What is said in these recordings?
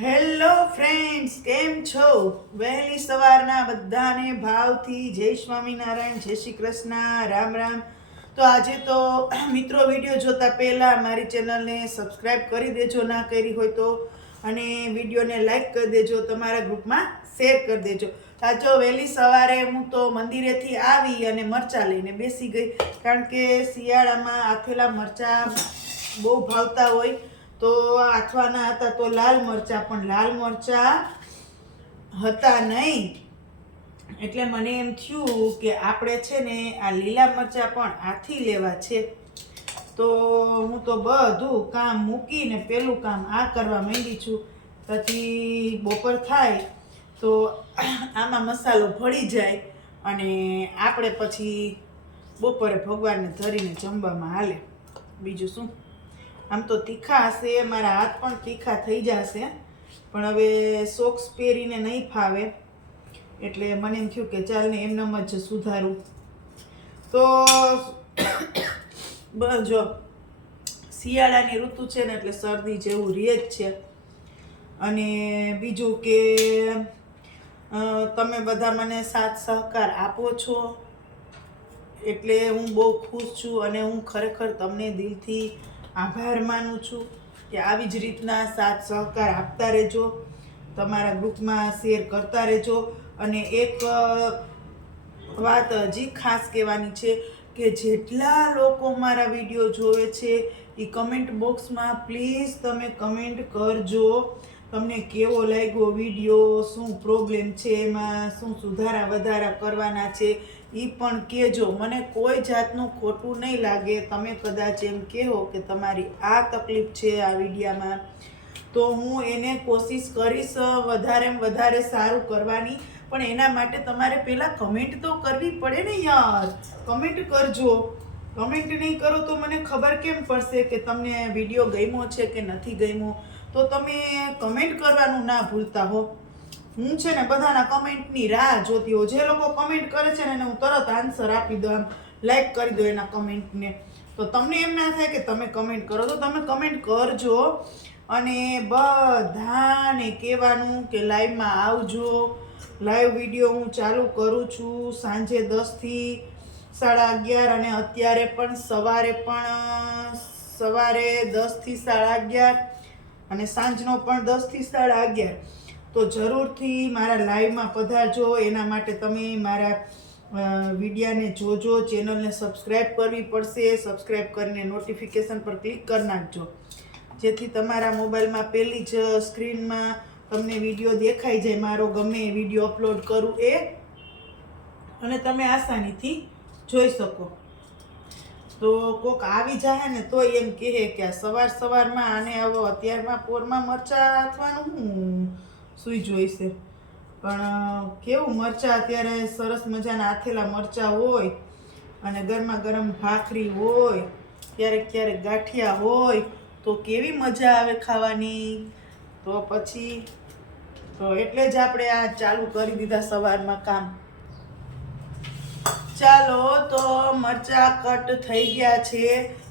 Hello friends, કેમ છો? વહેલી સવારના બધાને ભાવથી જય સ્વામિનારાયણ, જય શ્રી કૃષ્ણ, રામ રામ. તો આજે તો મિત્રો વિડીયો જોતા પહેલાં મારી ચેનલને સબસ્ક્રાઈબ કરી દેજો, ના કરી હોય તો, અને વિડીયોને લાઈક કરી દેજો, તમારા ગ્રુપમાં શેર કરી દેજો. સાચો વહેલી સવારે હું તો મંદિરેથી આવી અને મરચાં લઈને બેસી ગઈ, કારણ કે શિયાળામાં આથેલા મરચાં બહુ ભાવતા હોય. તો આથવાના હતા તો લાલ મરચા, પણ લાલ મરચા હતા નહીં. એટલે મને એમ થયું કે આપણે છે ને આ લીલા મરચા પણ આથી લેવા છે. તો હું તો બધું કામ મૂકીને પેલું કામ આ કરવા માંડી છું. પછી બપોર થાય તો આમાં મસાલો ભળી જાય અને આપણે પછી બપોરે ભગવાનને ધરીને જમવામાં હાલે. બીજું શું? આમ તો તીખા હશે, મારા હાથ પણ તીખા થઈ જશે, પણ હવે સોક્સ પહેરીને નહીં ફાવે, એટલે મને એમ થયું કે ચાલ ને એમનેમ જ સુધારું. તો જો શિયાળાની ઋતુ છે ને એટલે શરદી જેવું રહે જ છે. અને બીજું કે તમે બધા મને સાથ સહકાર આપો છો એટલે હું બહુ ખુશ છું, અને હું ખરેખર તમને દિલથી આભાર માનું છું કે આવી જ રીતના સાથ સહકાર આપતા રહેજો, તમારા ગ્રુપમાં શેર કરતા રહેજો. અને એક વાત હજી ખાસ કહેવાની છે કે જેટલા લોકો મારા વિડીયો જોવે છે એ કમેન્ટ બોક્સમાં પ્લીઝ તમે કમેન્ટ કરજો. તમને કેવો લાગ્યો વિડીયો, શું પ્રોબ્લેમ છે એમાં, શું સુધારા વધારા કરવાના છે એ પણ કહેજો. મને કોઈ જાતનું ખોટું નહીં લાગે. તમે કદાચ એમ કહો કે તમારી આ તકલીફ છે આ વિડીયામાં, તો હું એને કોશિશ કરીશ વધારેમાં વધારે સારું કરવાની. પણ એના માટે તમારે પહેલાં કમેન્ટ તો કરવી પડે ને યાર. કમેન્ટ કરજો. કમેન્ટ નહીં કરો તો મને ખબર કેમ પડશે કે તમને વિડીયો ગમ્યો છે કે નથી ગમ્યો? તો તમે કમેન્ટ કરવાનું ના ભૂલતા હો. હું છે ને બધાના કમેન્ટની રાહ જોતી હોઉં. જે લોકો કમેન્ટ કરે છે ને એને હું તરત આન્સર આપી દઉં, આમ લાઈક કરી દો એના કમેન્ટને. તો તમને એમ ના થાય કે તમે કમેન્ટ કરો, તો તમે કમેન્ટ કરજો. અને બધાને કહેવાનું કે લાઈવમાં આવજો. લાઈવ વિડીયો હું ચાલુ કરું છું સાંજે 10 થી 11:30, અને અત્યારે પણ સવારે 10 થી 11:30, અને સાંજનો પણ 10 થી 11:30. તો જરૂરથી મારા લાઈવમાં પધારજો. એના માટે તમે મારા વિડીયાને જોજો, ચેનલને સબસ્ક્રાઈબ કરવી પડશે. સબસ્ક્રાઈબ કરીને નોટિફિકેશન પર ક્લિક કરી નાખજો, જેથી તમારા મોબાઈલમાં પહેલી જ સ્ક્રીનમાં તમને વિડીયો દેખાઈ જાય મારો, ગમે એ વિડીયો અપલોડ કરું એ, અને તમે આસાનીથી જોઈ શકો. તો કોક આવી જાય ને તો એમ કહે કે આ સવારમાં આને આવો અત્યારમાં પોરમાં મરચાં હાથવાનું હું સૂઈ જોઈશે. પણ કેવું મરચાં અત્યારે સરસ મજાના આથેલા મરચાં હોય, અને ગરમા ગરમ ભાખરી હોય, ક્યારેક ક્યારેક ગાંઠિયા હોય, તો કેવી મજા આવે ખાવાની. તો પછી તો એટલે જ આપણે આ ચાલુ કરી દીધા સવારમાં કામ. ચાલો, તો મરચાં કટ થઈ ગયા છે,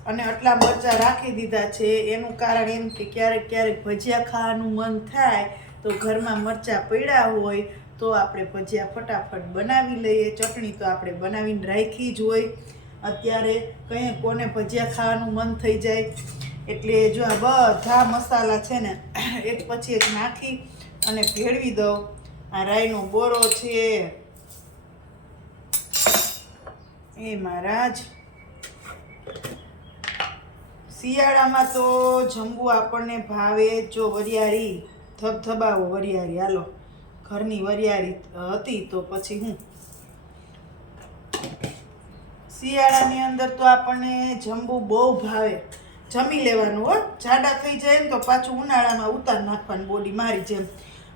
અને આટલા મરચાં રાખી દીધા છે. એનું કારણ એમ કે ક્યારેક ક્યારેક ભજીયા ખાવાનું મન થાય, તો ઘરમાં મરચાં પડ્યા હોય તો આપણે ભજીયા ફટાફટ બનાવી લઈએ. ચટણી તો આપણે બનાવીને રાખી જ હોય. અત્યારે કંઈ કોને ભજીયા ખાવાનું મન થઈ જાય. એટલે જો આ બધા મસાલા છે ને એક પછી એક નાખી અને ભેળવી દઉં. આ રાઈનો બોરો છે એ મહારાજ. શિયાળામાં તો જમવું આપણને ભાવે. જો વરિયાળી ધબધબાવો, વરિયાળી હાલો, ઘરની વરિયાળી હતી તો પછી હું. શિયાળાની અંદર તો આપણને જમવું બહુ ભાવે. જમી લેવાનું હો. જાડા થઈ જાય ને તો પાછું ઉનાળામાં ઉતાર નાખવાનું બોડી, મારી જેમ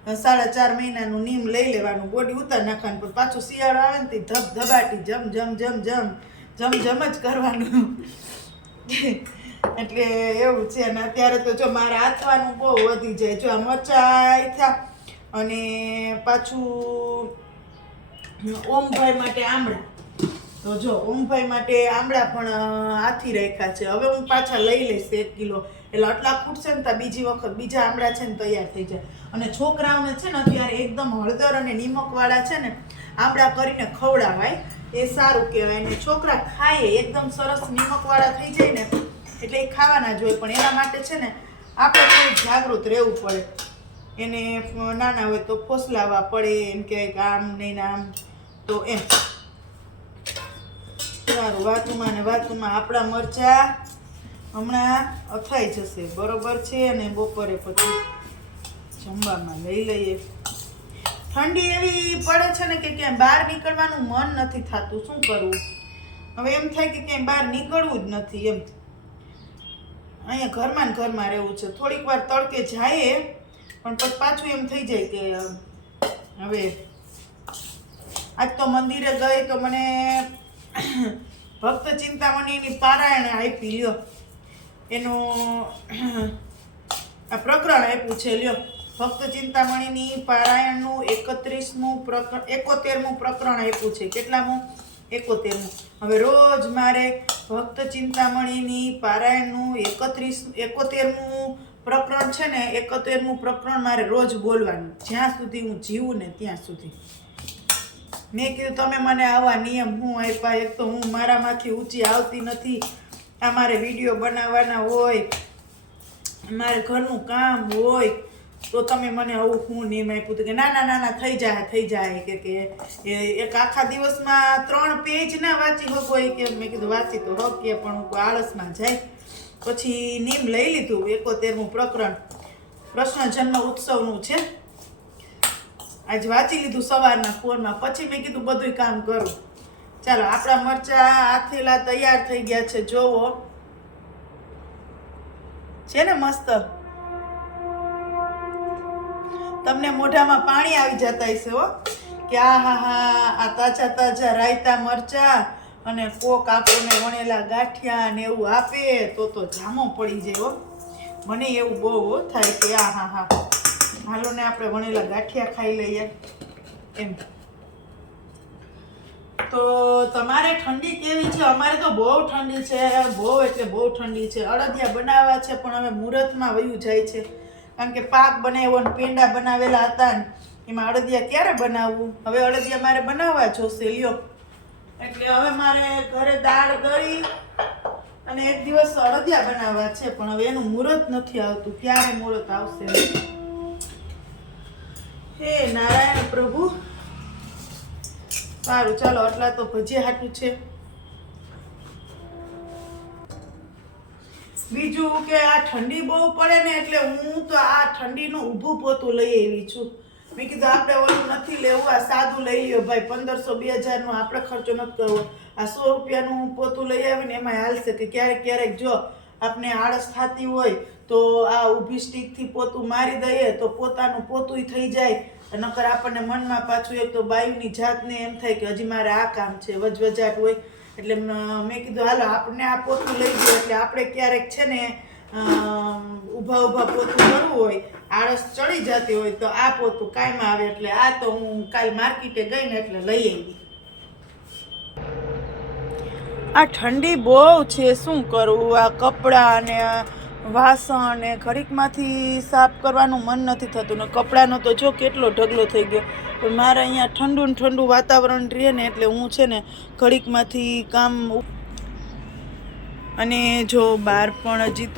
4.5 મહિનાનું નીમ લઈ લેવાનું, બોડી ઉતાર નાખવાનું. પણ પાછું શિયાળો આવે ને તે ધબધબાટી જમ જ કરવાનું. એટલે એવું છે. અને અત્યારે તો જો મારે આથવાનું બહુ વધી જાય. જો આ મરચાં થયા, અને પાછું ઓમભાઈ માટે આમળા. તો જો ઓમભાઈ માટે આમળા પણ હાથી રાખ્યા છે. હવે હું પાછા લઈ લઈશ 1 કિલો, એટલે આટલા ખૂટશે ને તો બીજી વખત બીજા આમળા છે ને તૈયાર થઈ જાય. અને છોકરાઓને છે ને અત્યારે એકદમ હળદર અને નિમકવાળા છે ને આમળા કરીને ખવડાવાય, એ સારું કહેવાય. ને છોકરા ખાય એકદમ સરસ નિમકવાળા થઈ જાય ને એટલે એ ખાવાના જ હોય. પણ એના માટે છે ને આપણે થોડું જાગૃત રહેવું પડે. એને નાના હોય તો ફોસલાવા પડે, એમ કહેવાય કે આમ નહીં ને આમ, તો એમ સારું. વાતુમાં ને વાતુમાં આપણા મરચા હમણાં અથાઈ જશે, બરોબર છે. અને બપોરે પછી જમવામાં લઈ લઈએ. ઠંડી એવી પડે છે ને કે ક્યાંય બહાર નીકળવાનું મન નથી થતું. શું કરવું? હવે એમ થાય કે ક્યાંય બહાર નીકળવું જ નથી એમ. અહીંયા ઘરમાં ને ઘરમાં રહેવું છે. થોડીક વાર તડકે જાય પણ પછી પાછું એમ થઈ જાય કે હવે આજ તો મંદિરે ગઈ તો મને ભક્ત ચિંતામણીની પારાયણ આપી. લ્યો એનું આ પ્રકરણ આપ્યું છે. લ્યો ભક્ત ચિંતામણીની પારાયણનું 71મું પ્રકરણ આપ્યું છે. કેટલામું? 71મું. હવે રોજ મારે ભક્ત ચિંતામણીની પારાયણનું 71મું પ્રકરણ છે ને, 71મું પ્રકરણ મારે રોજ બોલવાનું, જ્યાં સુધી હું જીવું ને ત્યાં સુધી. મેં કીધું તમે મને આવા નિયમ હું આપ્યા? એક તો હું મારામાંથી ઊંચી આવતી નથી, આ મારે વિડીયો બનાવવાના હોય, મારે ઘરનું કામ હોય, તો તમે મને આવું હું નિયમ આપ્યું હતું કે ના ના ના થઈ જાય કે એક આખા દિવસમાં 3 પેજ ના વાંચી શકો કે. મેં કીધું વાંચી તો હકીએ પણ હું આળસમાં જાય. પછી નિયમ લઈ લીધું. 71મું પ્રકરણ કૃષ્ણ જન્મ ઉત્સવનું છે. આજ વાંચી લીધું સવારના ફોનમાં. પછી મેં કીધું બધું કામ કરું. ચાલો આપણા મરચા આથેલા તૈયાર થઈ ગયા છે. જોવો છે ને મસ્ત. તમને મોઢામાં પાણી આવી જતા હશે હો કે આ આ તાજા તાજા રાયતા મરચા અને કોક આપણને વણેલા ગાંઠિયા ને એવું આપે તો જામો પડી જાય હો. મને એવું બહુ થાય કે હા હાલો ને આપણે વણેલા ગાંઠિયા ખાઈ લઈએ એમ. તો તમારે ઠંડી કેવી છે? અમારે તો બહુ ઠંડી છે, બહુ એટલે બહુ ઠંડી છે. અડદિયા બનાવવા છે પણ હવે મુહૂર્તમાં વયું જાય છે, કારણ કે પાક બનાવ્યો ને પેંડા બનાવેલા હતા ને એમાં અડદિયા ક્યારે બનાવવું? હવે અડદિયા મારે બનાવવા જોશે. લ્યો એટલે હવે મારે ઘરે દાળ દળી અને એક દિવસ અડદિયા બનાવવા છે, પણ હવે એનું મુહૂર્ત નથી આવતું. ક્યારે મુહૂર્ત આવશે? હે નારાયણ પ્રભુ. સારું ચાલો આટલા તો ભજીયા હાટું છે. બીજું કે આ ઠંડી બહુ પડે ને એટલે હું તો આ ઠંડીનું ઊભું પોતું લઈ આવી છું. મેં કીધું આપણે ઓલું નથી લેવું, આ સાદું લઈ લ્યો ભાઈ. 1500-2000નું આપણે ખર્ચો નથી કરવો. આ 100 રૂપિયાનું પોતું લઈ આવીને એમાં હાલશે કે ક્યારેક જો આપણે આળસ થતી હોય તો આ ઊભી સ્ટીકથી પોતું મારી દઈએ તો પોતાનું પોતું થઈ જાય. નકર આપણને મનમાં પાછું એક તો બાયુની જાતને એમ થાય કે હજી મારે આ કામ છે, વજવજાટ હોય. એટલે મેં કીધું હાલો આપણે આ પોતું લઈ ગયું એટલે આપણે ક્યારેક છે ને ઊભા પોતું કરવું હોય, આળસ ચડી જતી હોય તો આ પોતું કાયમ આવે. એટલે આ તો હું કાલ માર્કેટે ગઈ ને એટલે લઈ આવી. આ ઠંડી બહુ છે, શું કરું? આ કપડાં ને વાસણ ને ઘડીકમાંથી સાફ કરવાનું મન નથી થતું ને કપડાનો તો જો કેટલો ઢગલો થઈ ગયો. પણ મારે અહીંયા ઠંડુ ને ઠંડુ વાતાવરણ રહે ને એટલે હું છે ને ઘડીકમાંથી કામ. અને જો બહાર પણ હજી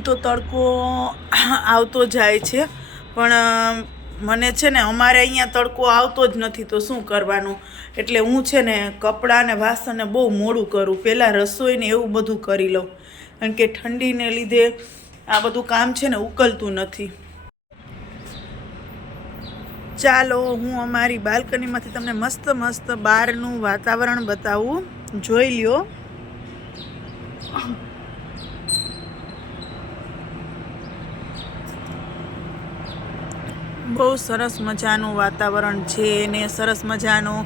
તો તડકો આવતો જાય છે, પણ મને છે ને અમારે અહીંયા તડકો આવતો જ નથી તો શું કરવાનું? એટલે હું છે ને કપડાં ને વાસણને બહુ મોડું કરું, પહેલાં રસોઈ ને એવું બધું કરી લઉં, કારણ કે ઠંડીને લીધે આ બધું કામ છે ને ઉકલતું નથી. ચાલો હું અમારી બાલ્કનીમાંથી તમને મસ્ત બહારનું વાતાવરણ બતાવું, જોઈ લ્યો. બહુ સરસ મજાનું વાતાવરણ છે ને સરસ મજાનો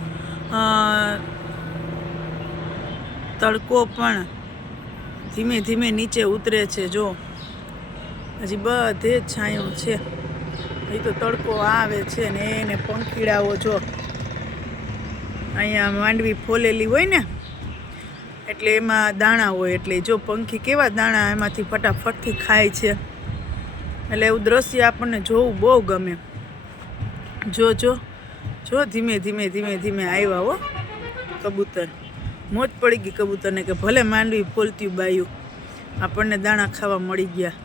તડકો પણ ધીમે ધીમે નીચે ઉતરે છે. જો હજી બધે જ છાંયો છે. એ તો તડકો આવે છે ને એને પંખીડાઓ જો અહીંયા માંડવી ફોલેલી હોય ને એટલે એમાં દાણા હોય, એટલે જો પંખી કેવા દાણા એમાંથી ફટાફટથી ખાય છે, એટલે એવું દ્રશ્ય આપણને જોવું બહુ ગમે. જો જો જો ધીમે ધીમે ધીમે ધીમે આવ્યા હો કબૂતર. મોજ પડી ગઈ કબૂતરને કે ભલે માંડવી ફોલતી બાયું, આપણને દાણા ખાવા મળી ગયા.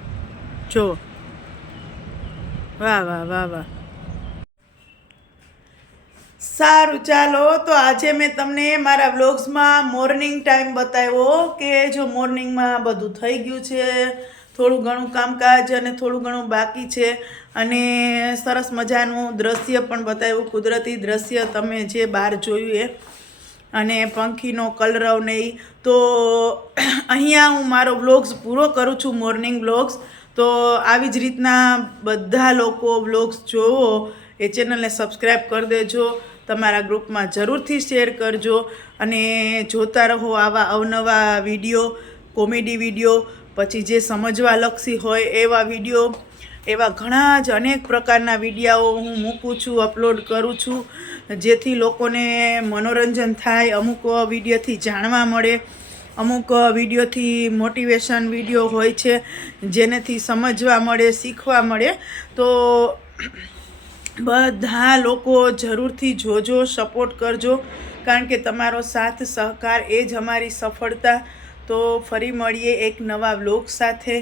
જો વાહ વાહ વાહ વાહ. સારું ચાલો, તો આજે મેં તમને મારા વ્લોગ્સમાં મોર્નિંગ ટાઈમ બતાવ્યો કે જો મોર્નિંગમાં બધું થઈ ગયું છે, થોડું ઘણું કામકાજ અને થોડું ઘણું બાકી છે, અને સરસ મજાનું દ્રશ્ય પણ બતાવ્યું, કુદરતી દ્રશ્ય તમે જે બહાર જોયું એ, અને પંખીનો કલરવ નહીં. તો અહીંયા હું મારો વ્લોગ્સ પૂરો કરું છું, મોર્નિંગ વ્લોગ્સ. તો આવી જ રીતના બધા લોકો વ્લોગ્સ જોવો, એ ચેનલને સબસ્ક્રાઈબ કરી દેજો, તમારા ગ્રુપમાં જરૂરથી શેર કરજો, અને જોતા રહો આવા અવનવા વિડીયો, કોમેડી વિડીયો, પછી જે સમજવાલક્ષી હોય એવા વિડીયો, એવા ઘણા જ અનેક પ્રકારના વિડીયાઓ હું મૂકું છું, અપલોડ કરું છું, જેથી લોકોને મનોરંજન થાય, અમુક વિડીયોથી જાણવા મળે, અમુક વિડીયોથી મોટિવેશન વિડીયો હોય છે જેનેથી સમજવા મળે, શીખવા મળે. તો બધા લોકો જરૂરથી જોજો, સપોર્ટ કરજો, કારણ કે તમારો સાથ સહકાર એ જ અમારી સફળતા. તો ફરી મળીએ એક નવા વ્લોગ સાથે,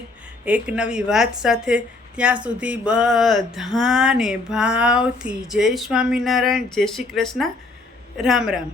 એક નવી વાત સાથે. ત્યાં સુધી બધાને ભાવથી જય સ્વામિનારાયણ, જય શ્રી કૃષ્ણ, રામ રામ.